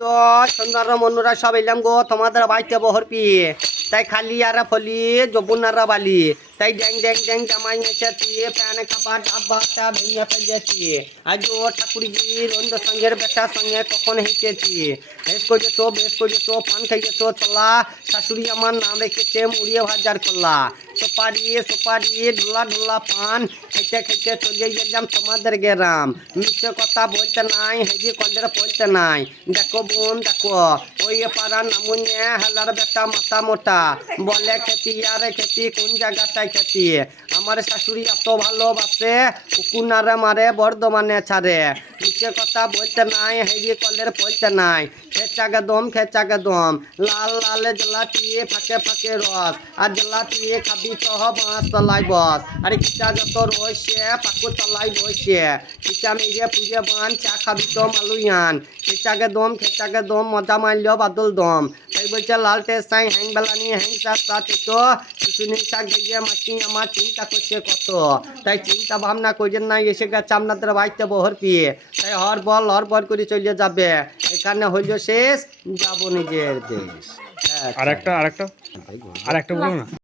তো সুন্দর মনুরা সব এলাম গো তোমাদের বাড়িতে বহর পিয়ে তাই খালি আর ফলি যবুনারা বালি তাই ড্যাং ড্যাং ড্যাং জামাই নেচেছি প্যানে খাবার ডাব্বাটা ভেঙে ফেলেছি আজ ও ঠাকুরজির অন্ধ সঙ্গের বেটার সঙ্গে কখন হেঁটেছি বেশ করেছো পান খাইয়েছো চলা শাশুড়ি আমার নাম রেখেছে মুড়িয়ে ভাজার করলা সুপারি সুপারি ঢোলা ঢোলা পান খেতে খেতে চলে গেলাম তোমাদের গ্রাম মিথ্যে কথা বলতে নাই হেজি কলের বলতে নাই দেখো বোন দেখো ওই পাড়ার নামুনে হেলার বেটা মাথা মোটা বলে খেতি আর খেতি কোন জায়গাটায় খেতি আমার শাশুড়ি এত ভালোবাসে উকুনারে মারে বর্ধমানে ছাড়ে মিথ্যে কথা বলতে নাই হেজি কলের বলতে নাই খেচাকে দম লাল লাল জেলাটি ফাঁকে ফাঁকে রস আর জেলাটি খাবি সহ বাঁশ তলাই বস আরে খিচা যত রয়েছে পাকু তলাই বসে খিচা মেরে পুজে বান চা খাবি তো মালুয়ান খেচাকে দম মজা মারল বাদল দম তাই বলছে লালটে সাই হ্যাং বেলানি হ্যাং শাক তো শুশুনি শাক গিয়ে মাছি আমার চিন্তা করছে কত তাই চিন্তা ভাবনা করেন না এসে গেছে আপনাদের বাড়িতে বহর পিয়ে তাই হর বল করে চলে যাবে এখানে হইল শেষ যাব নিজের দেশ। আরেকটা বলো না।